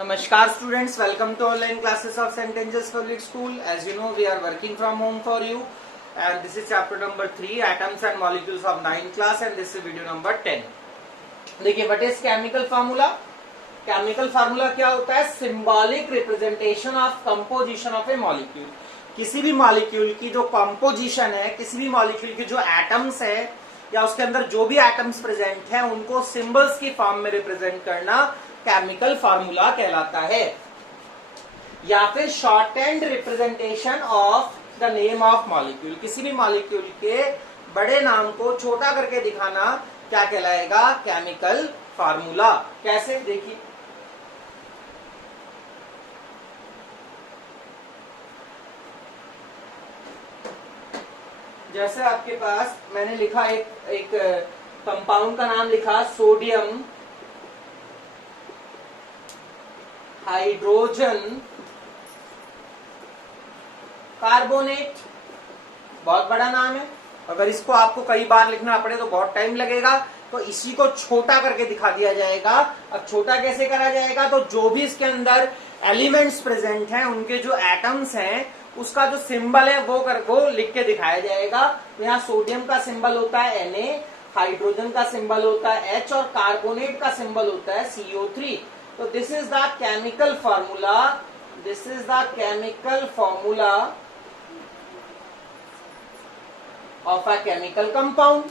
Namaskar students, welcome to online classes of St. Angel's Public School. As you know, we are working from home for you and this is chapter number 3, atoms and molecules of 9th class, and this is video number 10. देखिए, what is chemical formula? Chemical formula क्या होता है? Symbolic representation of composition of a molecule. किसी भी molecule की जो composition है, किसी भी मॉलिक्यूल की जो एटम्स है या उसके अंदर जो भी एटम्स प्रेजेंट है उनको सिंबल्स की फॉर्म में रिप्रेजेंट करना केमिकल फार्मूला कहलाता है, या फिर short and representation of the name of molecule. किसी भी मॉलिक्यूल के बड़े नाम को छोटा करके दिखाना क्या कहलाएगा? Chemical formula. कैसे? देखिए, जैसे आपके पास मैंने लिखा एक कंपाउंड का नाम लिखा सोडियम हाइड्रोजन कार्बोनेट। बहुत बड़ा नाम है, अगर इसको आपको कई बार लिखना पड़े तो बहुत टाइम लगेगा, तो इसी को छोटा करके दिखा दिया जाएगा। अब छोटा कैसे करा जाएगा? तो जो भी इसके अंदर एलिमेंट्स प्रेजेंट हैं उनके जो एटम्स हैं उसका जो सिंबल है वो लिख के दिखाया जाएगा। तो यहाँ सोडियम का सिंबल होता है Na, हाइड्रोजन का सिंबल होता है H और कार्बोनेट का सिंबल होता है CO3। तो this is the chemical formula, this is the chemical formula of a chemical compound,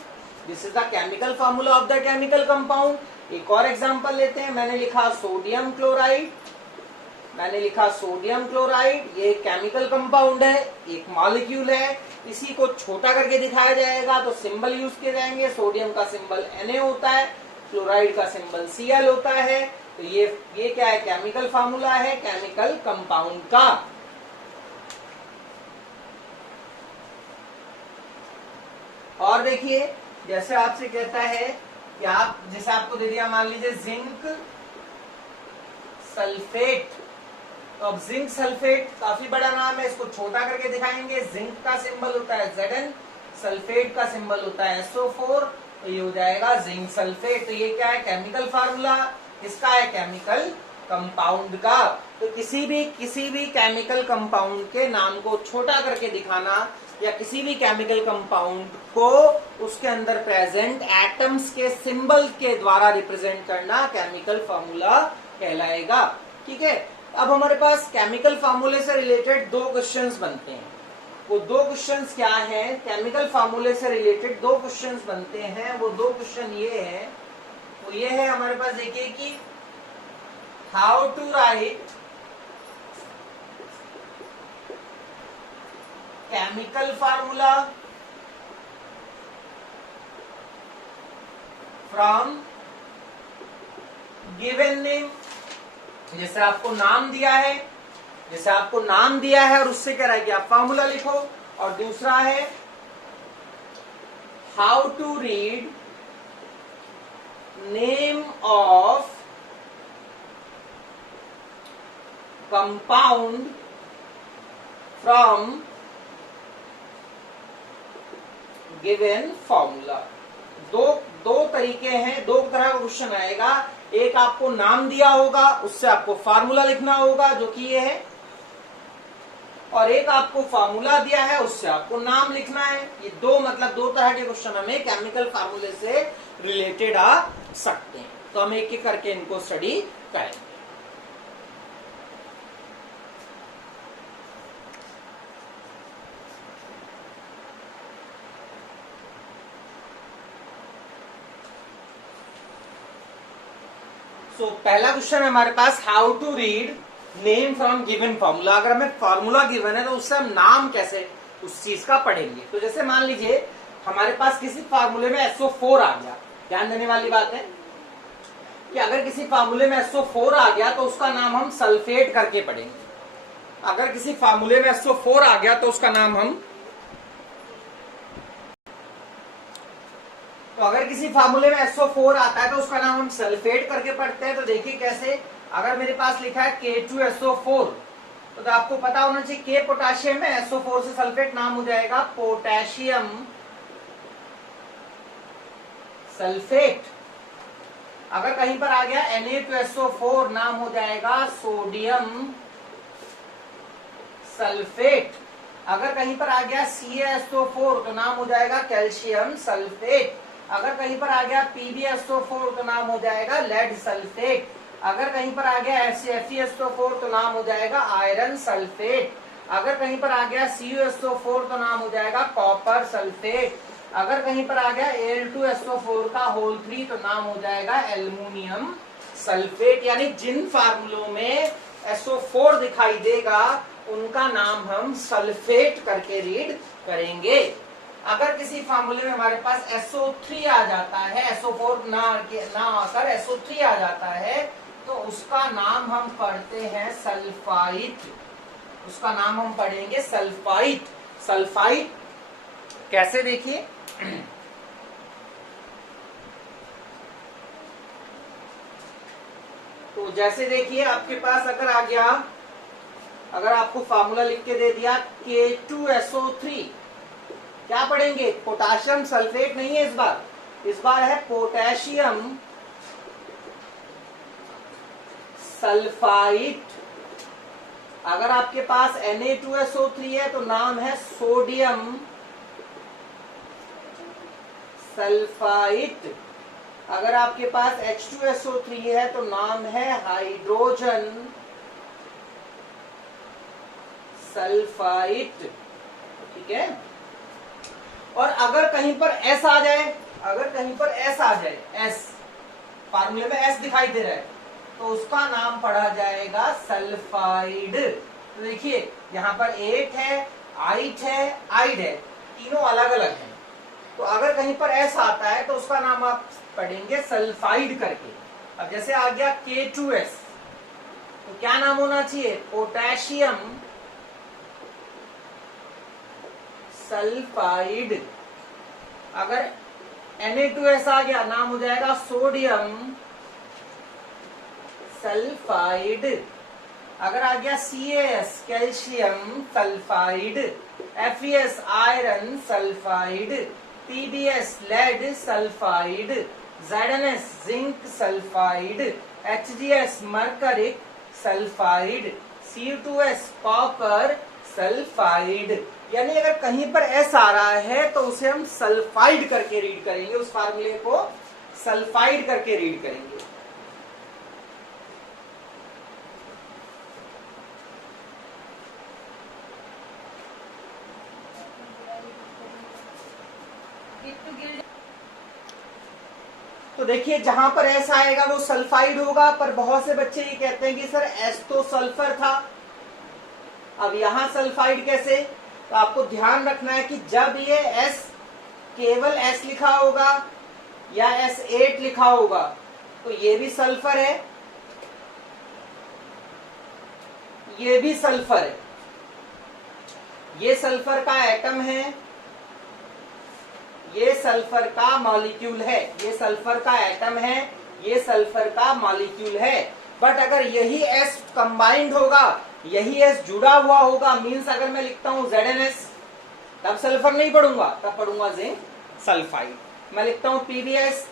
this is the chemical formula of the chemical compound. एक और एग्जांपल लेते हैं, मैंने लिखा सोडियम क्लोराइड, ये केमिकल कंपाउंड है, एक मॉलिक्यूल है, इसी को छोटा करके दिखाया जाएगा तो सिंबल यूज किए जाएंगे। सोडियम का सिंबल Na होता है, क्लोराइड का सिंबल Cl होता है। तो ये क्या है? केमिकल फार्मूला है केमिकल कंपाउंड का। और देखिए, जैसे आपसे कहता है कि आप, जैसे आपको दे दिया मान लीजिए जिंक सल्फेट, तो अब जिंक सल्फेट काफी बड़ा नाम है, इसको छोटा करके दिखाएंगे। जिंक का सिंबल होता है Zn, सल्फेट का सिंबल होता है SO4, तो ये हो जाएगा जिंक सल्फेट। तो ये क्या है? Chemical formula. इसका है केमिकल कंपाउंड का। तो किसी भी केमिकल कंपाउंड के नाम को छोटा करके दिखाना या किसी भी केमिकल कंपाउंड को उसके अंदर प्रेजेंट एटम्स के सिंबल के द्वारा रिप्रेजेंट करना केमिकल फार्मूला कहलाएगा। ठीक है, अब हमारे पास केमिकल फार्मूले से रिलेटेड दो क्वेश्चंस बनते हैं। वो दो क्वेश्चंस क्या हैं? केमिकल फार्मूले से रिलेटेड दो क्वेश्चंस बनते हैं। वो दो क्वेश्चन ये है, वो ये है हमारे पास, देखिए कि how to write chemical formula from given name. जैसे आपको नाम दिया है और उससे कह रहा है कि आप फार्मूला लिखो। और दूसरा है how to read name of compound from given formula. दो तरीके हैं, दो तरह का क्वेश्चन आएगा। एक आपको नाम दिया होगा, उससे आपको फार्मूला लिखना होगा जो कि ये है, और एक आपको फार्मूला दिया है उससे आपको नाम लिखना है। ये दो तरह के क्वेश्चन हमें केमिकल फार्मूले से रिलेटेड आ सकते हैं। तो हम एक एक करके इनको स्टडी करेंगे। पहला क्वेश्चन है हमारे पास, how to read name from given formula. अगर हमें फॉर्मूला गिवन है तो उससे हम नाम कैसे उस चीज का पढ़ेंगे। तो जैसे मान लीजिए हमारे पास किसी फार्मूले में SO4 आ गया। ध्यान देने वाली बात है कि अगर किसी फार्मूले में SO4 आ गया तो उसका नाम हम सल्फेट करके पढ़ेंगे। अगर किसी फार्मूले में SO4 आ गया तो उसका नाम हम अगर किसी फार्मूले में SO4 आता है तो उसका नाम हम सल्फेट करके पढ़ते हैं। तो देखिए कैसे, अगर मेरे पास लिखा है K2SO4 तो आपको पता होना चाहिए K पोटेशियम है, SO4 से सल्फेट नाम हो जाएगा पोटेशियम सल्फेट। अगर कहीं पर आ गया Na2SO4 नाम हो जाएगा सोडियम सल्फेट। अगर कहीं पर आ गया CaSO4 तो नाम हो जाएगा कैल्शियम सल्फेट। अगर कहीं पर आ गया PbSO4 तो नाम हो जाएगा लेड सल्फेट। अगर कहीं पर आ गया FeSO4 तो नाम हो जाएगा आयरन सल्फेट। अगर कहीं पर आ गया CuSO4 तो नाम हो जाएगा कॉपर सल्फेट। अगर कहीं पर आ गया Al2SO4 का होल 3 तो नाम हो जाएगा एल्युमिनियम सल्फेट। यानी जिन फार्मूलों में SO4 दिखाई देगा उनका नाम हम सल्फेट करके रीड करेंगे। अगर किसी फार्मूले में हमारे पास SO3 आ जाता है, SO4 ना आकर SO3 आ जाता है, तो उसका नाम हम पढ़ते हैं सल्फाइट। उसका नाम हम पढ़ेंगे सल्फाइट। सल्फाइट कैसे देखिए, तो जैसे देखिए आपके पास अगर आ गया, अगर आपको फार्मूला लिख के दे दिया K2SO3, क्या पढ़ेंगे? पोटाशियम सल्फेट नहीं है इस बार है पोटेशियम सल्फाइट। अगर आपके पास Na2SO3 है तो नाम है सोडियम सल्फाइट। अगर आपके पास H2SO3 है तो नाम है हाइड्रोजन सल्फाइट। ठीक है। और अगर कहीं पर S आ जाए, S फार्मूले में S दिखाई दे रहा है तो उसका नाम पढ़ा जाएगा सल्फाइड। तो देखिए यहाँ पर 8 है, आइट है, आइड है, तीनों अलग अलग हैं। तो अगर कहीं पर S आता है तो उसका नाम आप पढ़ेंगे सल्फाइड करके। अब जैसे आ गया K2S तो क्या नाम होना चाहिए? Potassium sulphide. अगर Na2S आ गया नाम हो जाएगा सोडियम सल्फाइड। अगर आ गया CaS calcium sulphide, FeS iron sulphide, PbS lead sulphide, ZnS zinc sulphide, HgS mercuric sulphide, Cu2S copper sulphide. यानी अगर कहीं पर S आ रहा है तो उसे हम सल्फाइड करके रीड करेंगे, उस फार्मूले को सल्फाइड करके रीड करेंगे। तो देखिए जहां पर S आएगा वो सल्फाइड होगा, पर बहुत से बच्चे ये कहते हैं कि सर S तो सल्फर था, अब यहां सल्फाइड कैसे? तो आपको ध्यान रखना है कि जब ये S केवल S लिखा होगा या S8 लिखा होगा तो ये भी सल्फर है, ये भी सल्फर है। ये सल्फर का एटम है, ये सल्फर का मॉलिक्यूल है, ये सल्फर का एटम है, ये सल्फर का मॉलिक्यूल है। बट अगर यही S कंबाइंड होगा, यही S जुड़ा हुआ होगा, मीन्स अगर मैं लिखता हूं ZnS तब सल्फर नहीं पढ़ूंगा, तब पढ़ूंगा जिंक सल्फाइड। मैं लिखता हूं PbS,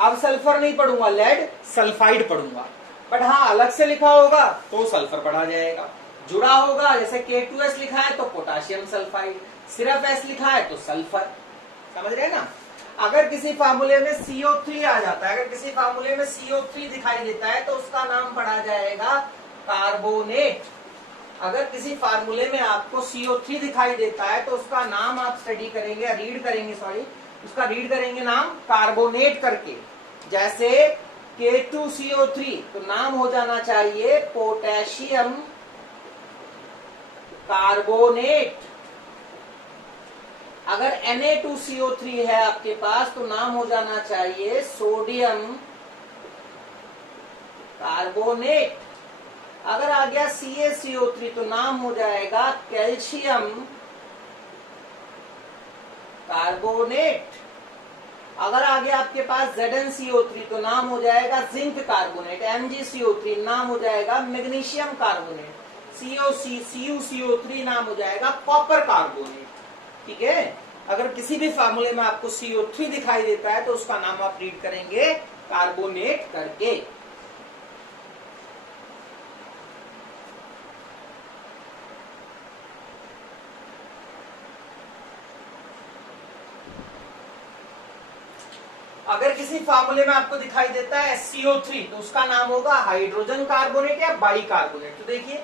अब सल्फर नहीं पढ़ूंगा, लेड सल्फाइड पढ़ूंगा। बट हाँ अलग से लिखा होगा तो सल्फर पढ़ा जाएगा, जुड़ा होगा जैसे K2S लिखा है तो पोटाशियम सल्फाइड, सिर्फ S लिखा है तो सल्फर। समझ रहे हैं ना? अगर किसी फार्मूले में CO3 आ जाता है, अगर किसी फार्मूले में CO3 दिखाई देता है तो उसका नाम पढ़ा जाएगा कार्बोनेट। अगर किसी फार्मूले में आपको CO3 दिखाई देता है तो उसका नाम आप स्टडी करेंगे, रीड करेंगे, उसका रीड करेंगे नाम कार्बोनेट करके। जैसे K2CO3 तो नाम हो जाना चाहिए पोटेशियम कार्बोनेट। अगर Na2CO3 है आपके पास तो नाम हो जाना चाहिए सोडियम कार्बोनेट। अगर आ गया CaCO3 तो नाम हो जाएगा कैल्शियम कार्बोनेट। अगर आ गया आपके पास ZnCO3 तो नाम हो जाएगा जिंक कार्बोनेट। MgCO3 नाम हो जाएगा मैग्नीशियम कार्बोनेट। CuCO3 नाम हो जाएगा कॉपर कार्बोनेट। ठीक है। अगर किसी भी फार्मूले में आपको CO3 दिखाई देता है तो उसका नाम आप रीड करेंगे कार्बोनेट करके। अगर किसी फार्मूले में आपको दिखाई देता है SCO3 तो उसका नाम होगा हाइड्रोजन कार्बोनेट या बाइकार्बोनेट। तो देखिए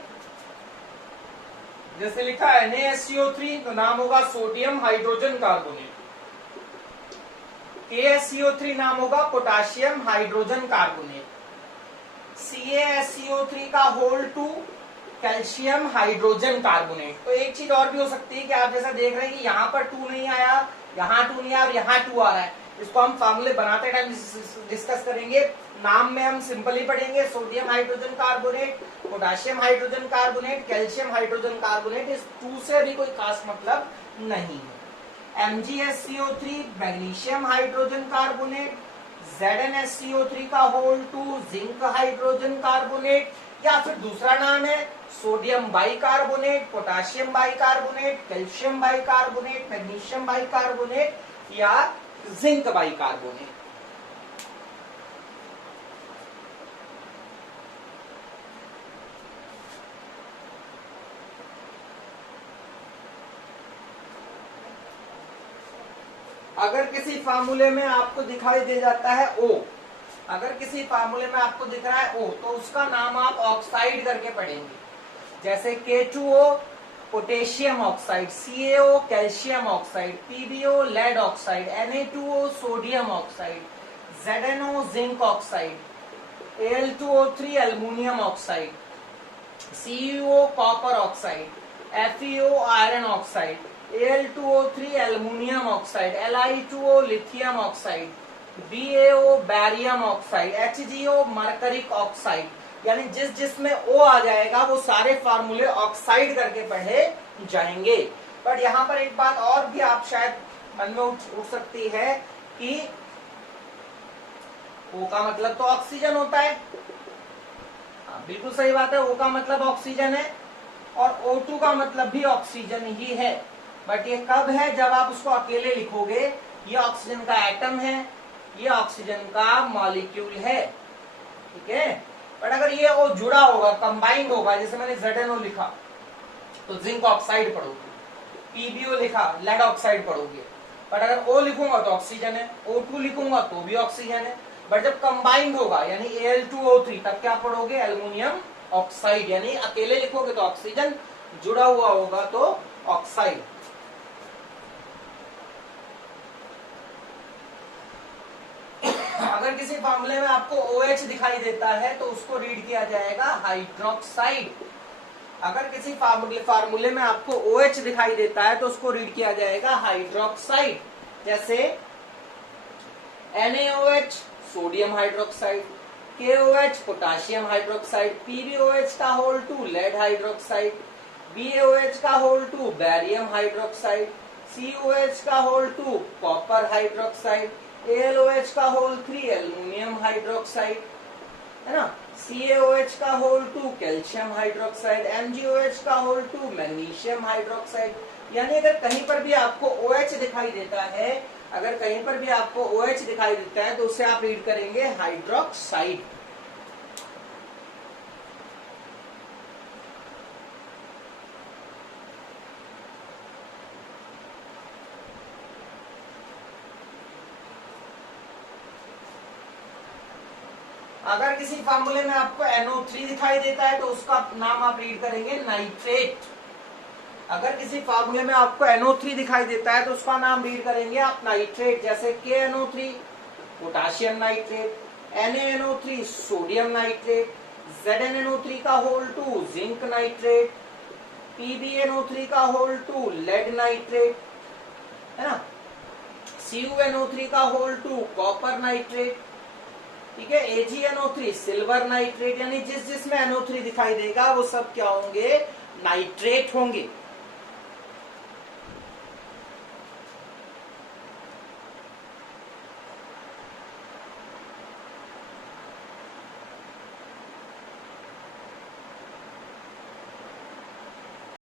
जैसे लिखा है NaSCO3 तो नाम होगा सोडियम हाइड्रोजन कार्बोनेट, KSCO3 नाम होगा पोटाशियम हाइड्रोजन कार्बोनेट, CaSCO3 का होल 2 कैल्शियम हाइड्रोजन कार्बोनेट। तो एक चीज और भी हो सकती है कि आप जैसा देख रहे हैं कि यहाँ पर 2 नहीं आया, यहाँ 2 नहीं आया और यहाँ 2 आ रहा है, इसको हम फार्मूले बनाते टाइम डिस्कस करेंगे। नाम में हम सिंपली पढ़ेंगे sodium hydrogen carbonate, potassium hydrogen carbonate, calcium hydrogen carbonate. इस 2 से भी कोई खास मतलब नहीं है। MgSCO3 magnesium hydrogen carbonate, ZnSCO3 का होल 2 जिंक हाइड्रोजन कार्बोनेट, या फिर दूसरा नाम है sodium bicarbonate, potassium bicarbonate, calcium bicarbonate, magnesium bicarbonate या जिंक बाइकार्बोनेट। अगर किसी फार्मूले में आपको दिखाई दे जाता है O, अगर किसी फार्मूले में आपको दिख रहा है O तो उसका नाम आप ऑक्साइड करके पढ़ेंगे। जैसे K2O potassium oxide, CaO calcium oxide, PbO lead oxide, Na2O sodium oxide, ZnO zinc oxide, Al2O3 aluminium oxide, CuO copper oxide, FeO iron oxide, Al2O3 aluminium oxide, Li2O lithium oxide, BaO barium oxide, HgO mercuric oxide. यानी जिस जिसमें O आ जाएगा वो सारे फार्मूले oxide करके पढ़े जाएंगे। पर यहाँ पर एक बात और भी आप शायद मन में उठ सकती है कि O का मतलब तो ऑक्सीजन होता है। बिल्कुल सही बात है, O का मतलब ऑक्सीजन है और O2 का मतलब भी ऑक्सीजन ही है। बट ये कब है? जब आप उसको अकेले लिखोगे। ये ऑक्सीजन का एटम है, ये ऑक्सीजन का मॉलिक्यूल है, ठीक है। बट अगर ये O जुड़ा होगा, कंबाइंड होगा, जैसे मैंने ZnO लिखा तो जिंक ऑक्साइड पढ़ोगे, PbO लिखा लेड ऑक्साइड पढ़ोगे। बट अगर O लिखूंगा तो ऑक्सीजन है, O2 लिखूंगा तो भी ऑक्सीजन है। बट जब कंबाइंड होगा यानी Al2O3 तब क्या पढ़ोगे? Aluminium oxide. यानी अकेले लिखोगे तो ऑक्सीजन, जुड़ा हुआ होगा तो ऑक्साइड। अगर किसी फार्मूले में आपको OH दिखाई देता है तो उसको रीड किया जाएगा हाइड्रोक्साइड। अगर किसी फार्मूले में आपको OH दिखाई देता है तो उसको रीड किया जाएगा हाइड्रोक्साइड। जैसे NaOH sodium hydroxide, KOH potassium hydroxide, PbOH का होल 2 लेड हाइड्रोक्साइड, BaOH का होल 2 बैरियम हाइड्रोक्साइड, COH का होल 2 कॉपर हाइड्रोक्साइड, AlOH का होल 3 एल्युमिनियम हाइड्रोक्साइड, है ना, CaOH का होल 2 कैल्शियम हाइड्रोक्साइड, MgOH का होल 2 मैग्नीशियम हाइड्रोक्साइड। यानी अगर कहीं पर भी आपको OH दिखाई देता है, अगर कहीं पर भी आपको OH दिखाई देता है तो उसे आप रीड करेंगे हाइड्रोक्साइड। अगर किसी फार्मूले में आपको NO3 दिखाई देता है तो उसका नाम आप रीड करेंगे नाइट्रेट। अगर किसी फार्मूले में आपको NO3 दिखाई देता है तो उसका नाम रीड करेंगे आप नाइट्रेट। जैसे KNO3 potassium nitrate, NaNO3 sodium nitrate, ZnNO3 का होल 2 जिंक नाइट्रेट, PbNO3 का होल 2 लेड नाइट्रेट, है ना, CuNO3 का होल 2 कॉपर नाइट्रेट, ठीक है, AgNO3 सिल्वर नाइट्रेट। यानी जिस जिसमें NO3 दिखाई देगा वो सब क्या होंगे? नाइट्रेट होंगे।